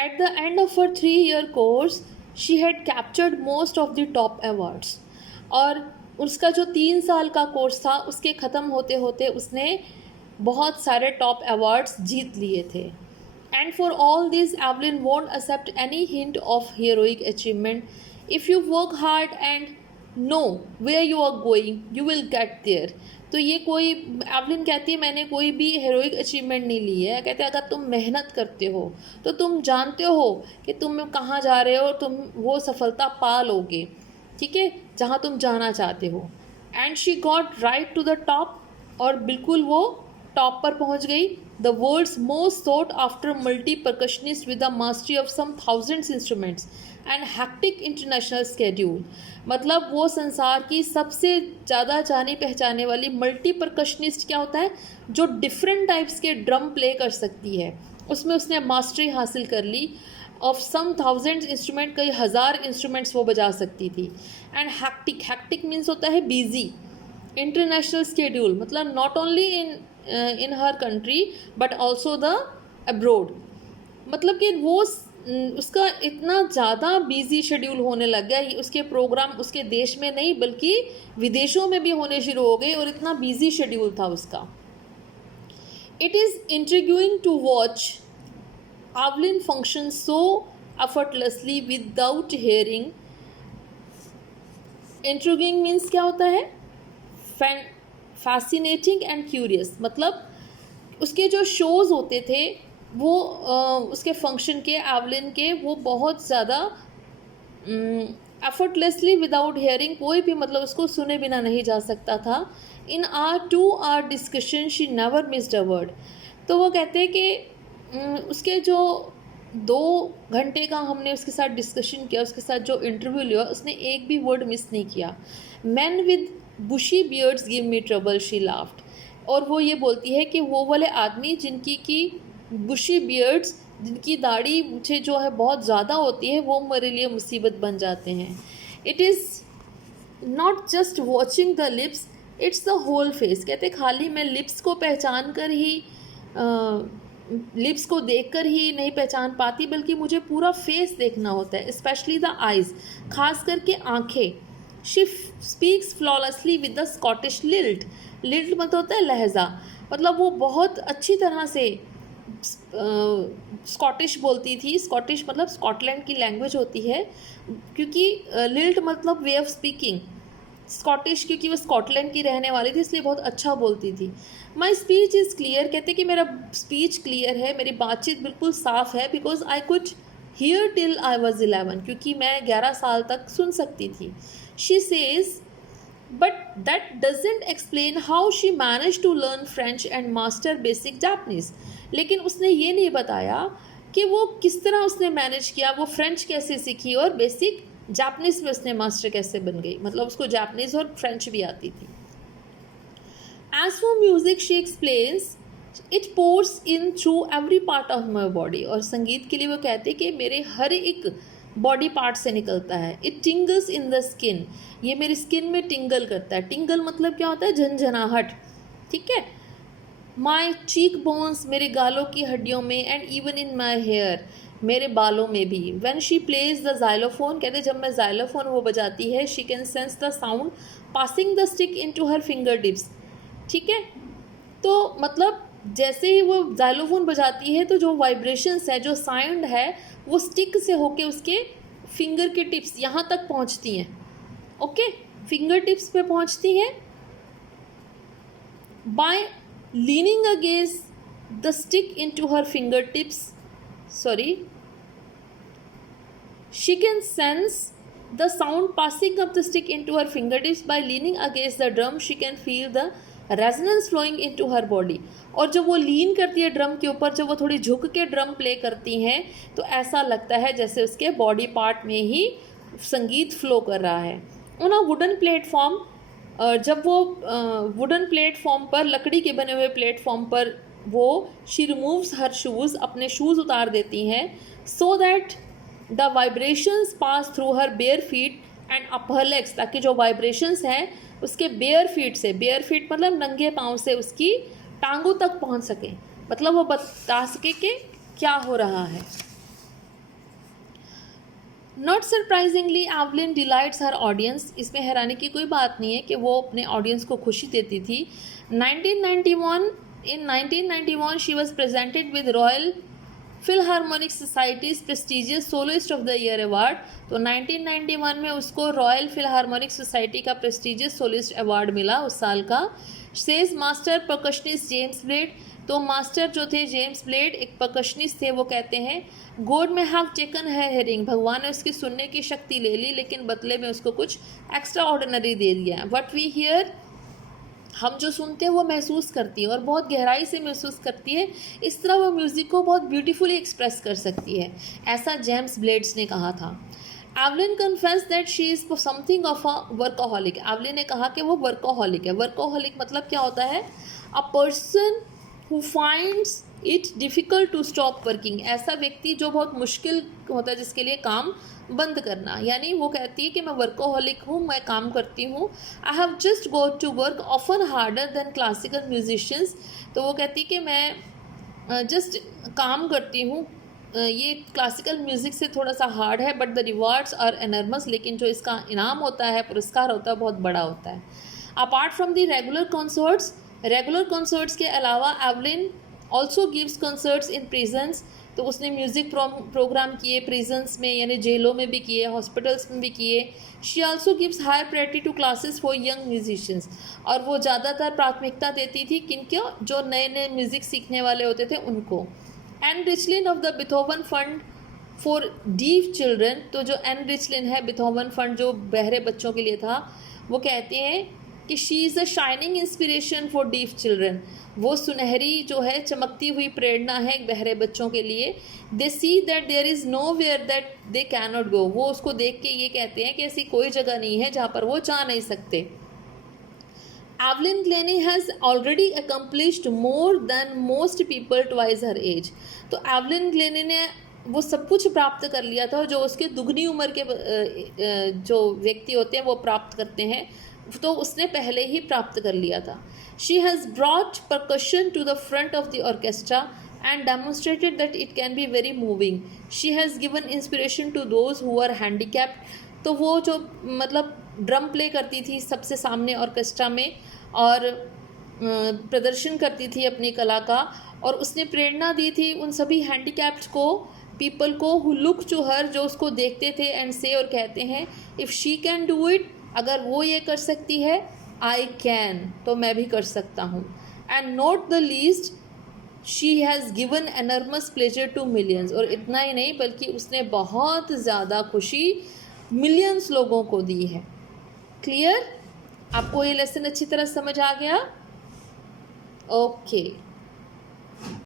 At the end of her 3-year course, she had captured most of the top awards. और उसका जो 3 साल का कोर्स था उसके ख़त्म होते होते उसने बहुत सारे टॉप अवार्ड्स जीत लिए थे. And for all this, Evelyn won't accept any hint of heroic achievement. If you work hard and know where you are going, you will get there. तो ये कोई एवलिन कहती है मैंने कोई भी हेरोइक अचीवमेंट नहीं ली है. कहते हैं अगर तुम मेहनत करते हो तो तुम जानते हो कि तुम कहाँ जा रहे हो, तुम वो सफलता पा लोगे. ठीक है, जहाँ तुम जाना चाहते हो. And she got right to the top, और बिल्कुल वो टॉप पर पहुंच गई. The world's most sought after multi percussionist with the mastery of some thousands instruments and hectic international schedule. मतलब वो संसार की सबसे ज़्यादा जानी पहचाने वाली मल्टी परकशनिस्ट क्या होता है, जो डिफरेंट टाइप्स के ड्रम प्ले कर सकती है. उसमें उसने मास्टरी हासिल कर ली. ऑफ सम थाउजेंड्स इंस्ट्रूमेंट, कई हज़ार इंस्ट्रूमेंट्स वो बजा सकती थी. एंड हैक्टिक मीन्स होता है बिजी. इंटरनेशनल स्केड्यूल मतलब not only in her country but also the abroad. मतलब कि वो उसका इतना ज़्यादा बिजी शेड्यूल होने लग गया, उसके प्रोग्राम उसके देश में नहीं बल्कि विदेशों में भी होने शुरू हो गए, और इतना बिजी शेड्यूल था उसका. It is intriguing to watch Evelyn function so effortlessly without hearing. Intriguing means क्या होता है, फैसिनेटिंग एंड क्यूरियस. मतलब उसके जो शोज़ होते थे वो उसके फंक्शन के एवलिन के वो बहुत ज़्यादा एफर्टलेसली विदाउट हेयरिंग, कोई भी मतलब उसको सुने बिना नहीं जा सकता था. इन are 2 hour discussion she never missed a word. तो वो कहते हैं कि उसके जो 2 घंटे का हमने उसके साथ डिस्कशन किया, उसके साथ जो इंटरव्यू लिया, उसने एक भी वर्ड मिस नहीं किया. Man with bushy beards give me trouble, she laughed. और वो ये बोलती है कि वो वाले आदमी जिनकी की बुशी बियर्ड्स, जिनकी दाढ़ी मुझे जो है बहुत ज़्यादा होती है, वो मेरे लिए मुसीबत बन जाते हैं. It is not just watching the lips, it's the whole face. कहते खाली मैं लिप्स को पहचान कर ही लिप्स को देखकर ही नहीं पहचान पाती, बल्कि मुझे पूरा फेस देखना होता है. स्पेशली द आइज़, खास करके आँखें. She speaks flawlessly with the Scottish lilt. Lilt मतलब होता है लहजा. मतलब वो बहुत अच्छी तरह से स्कॉटिश बोलती थी. स्कॉटिश मतलब स्कॉटलैंड की लैंग्वेज होती है, क्योंकि लिल्ट मतलब वे ऑफ स्पीकिंग. स्कॉटिश क्योंकि वो स्कॉटलैंड की रहने वाली थी, इसलिए बहुत अच्छा बोलती थी. My speech is clear. कहते कि मेरा स्पीच क्लियर है, मेरी बातचीत बिल्कुल साफ़ है. Because I could hear till I was 11, क्योंकि मैं 11 साल तक सुन सकती थी. She says but that doesn't explain how she manage to learn French and master basic Japanese. लेकिन उसने ये नहीं बताया कि वो किस तरह उसने मैनेज किया, वो फ्रेंच कैसे सीखी और बेसिक जापनीज़ में उसने मास्टर कैसे बन गई. मतलब उसको जापनीज़ और फ्रेंच भी आती थी. As for music she explains it pours in through every part of my body. और संगीत के लिए वो कहते कि मेरे हर एक बॉडी पार्ट से निकलता है. It टिंगल्स in the skin. ये मेरी स्किन में टिंगल करता है. टिंगल मतलब क्या होता है, झंझनाहट. ठीक है. माई चीक बोन्स, मेरे गालों की हड्डियों में. And even in my hair, मेरे बालों में भी. When she plays the xylophone, कहते जब मैं जाइलोफोन वो बजाती है, she can sense the sound passing the stick into her finger tips. ठीक है. तो मतलब जैसे ही वो जाइलोफोन बजाती है तो जो वाइब्रेशंस है, जो साउंड है, वो स्टिक से होके उसके फिंगर के टिप्स यहाँ तक पहुँचती हैं. ओके, फिंगर टिप्स पे पहुँचती हैं. By leaning against the stick into her finger tips, she can sense the sound passing up the stick into her fingertips. By leaning against the drum, she can feel the resonance flowing into her body. और जब वो लीन करती है drum के ऊपर, जब वो थोड़ी झुक के ड्रम प्ले करती हैं, तो ऐसा लगता है जैसे उसके बॉडी पार्ट में ही संगीत फ्लो कर रहा है. ऑन अ वुडन प्लेटफॉर्म, जब वो वुडन प्लेटफॉर्म पर, लकड़ी के बने हुए प्लेटफॉर्म पर वो शी रिमूव्स हर शूज़, अपने शूज़ उतार देती हैं. So that the vibrations pass through her bare feet and upper legs, ताकि जो वाइब्रेशंस हैं उसके बेयर फीट से, बेयर फीट मतलब नंगे पाँव से उसकी टांगों तक पहुंच सके. मतलब वो बता सके कि क्या हो रहा है. Not surprisingly Evelyn delights her audience, इसमें हैरानी की कोई बात नहीं है कि वो अपने ऑडियंस को खुशी देती थी। 1991 she was presented with royal Philharmonic societies prestigious soloist of the year award. तो 1991 में उसको रॉयल फिलहारमोनिक सोसाइटी का प्रेस्टिजियस सोलिस्ट अवार्ड मिला उस साल का। Says master percussionist James blade, तो मास्टर जो थे जेम्स ब्लेड एक परकशनिस्ट थे, वो कहते हैं गॉड में हैव टेकन है हेयरिंग, भगवान ने उसकी सुनने की शक्ति ले ली लेकिन बदले में उसको कुछ एक्स्ट्रा ऑर्डिनरी दे दिया। व्हाट वी हियर, हम जो सुनते हैं वो महसूस करती है और बहुत गहराई से महसूस करती है, इस तरह वो म्यूज़िक को बहुत ब्यूटीफुली एक्सप्रेस कर सकती है, ऐसा जेम्स ब्लेड्स ने कहा था। Evelyn confess that she is something of a workaholic, Evelyn ने कहा कि वो वर्कोहॉलिक है। वर्कोहॉलिक मतलब क्या होता है? A person who finds it difficult to stop working, ऐसा व्यक्ति जो बहुत मुश्किल होता है जिसके लिए काम बंद करना। यानी वो कहती है कि मैं वर्कोहॉलिक हूँ, मैं काम करती हूँ। I have just go to work often harder than classical musicians, तो वो कहती है कि मैं जस्ट काम करती हूँ, ये क्लासिकल म्यूज़िक से थोड़ा सा हार्ड है, बट द रिवार्ड्स आर एनर्मस, लेकिन जो इसका इनाम होता है, पुरस्कार होता है, बहुत बड़ा होता है। Apart from the regular concerts के अलावा एवलिन ऑल्सो गिव्स कॉन्सर्ट्स इन प्रिजन्स, तो उसने म्यूज़िक प्रोग्राम किए प्रिजन्स में, यानी जेलों में भी किए, हॉस्पिटल्स में भी किए। She also gives higher priority to classes for young musicians, और वो ज़्यादातर प्राथमिकता देती थी किनको? जो नए नए म्यूज़िक सीखने वाले होते थे उनको। An Richlin of the Beethoven fund for deaf children, तो जो एन रिचलिन है, बिथोवन फंड जो बहरे बच्चों के लिए था, वो कहते हैं कि she is a shining inspiration for deaf children, वो सुनहरी जो है चमकती हुई प्रेरणा है बहरे बच्चों के लिए। They see that there is nowhere that they can not go, वो उसको देख के ये कहते हैं कि ऐसी कोई जगह नहीं है जहाँ पर वो जा नहीं सकते। Evelyn Glennie has already accomplished more than most people twice her age, तो एवलिन ग्लेनी ने वो सब कुछ प्राप्त कर लिया था जो उसके दुगनी उम्र के जो व्यक्ति होते हैं वो प्राप्त करते हैं, तो उसने पहले ही प्राप्त कर लिया था। She has brought percussion to the front of the orchestra and demonstrated that it can be very moving. She has given inspiration to those who are handicapped, तो वो जो मतलब ड्रम प्ले करती थी सबसे सामने ऑर्केस्ट्रा में और प्रदर्शन करती थी अपनी कला का, और उसने प्रेरणा दी थी उन सभी हैंडीकैप्ड को, पीपल को, हु लुक टू हर, जो उसको देखते थे, एंड से, और कहते हैं if she can do it, अगर वो ये कर सकती है, आई कैन, तो मैं भी कर सकता हूँ। And not the least she has given enormous pleasure to millions, और इतना ही नहीं बल्कि उसने बहुत ज़्यादा खुशी मिलियंस लोगों को दी है। क्लियर? आपको ये लेसन अच्छी तरह समझ आ गया? ओके।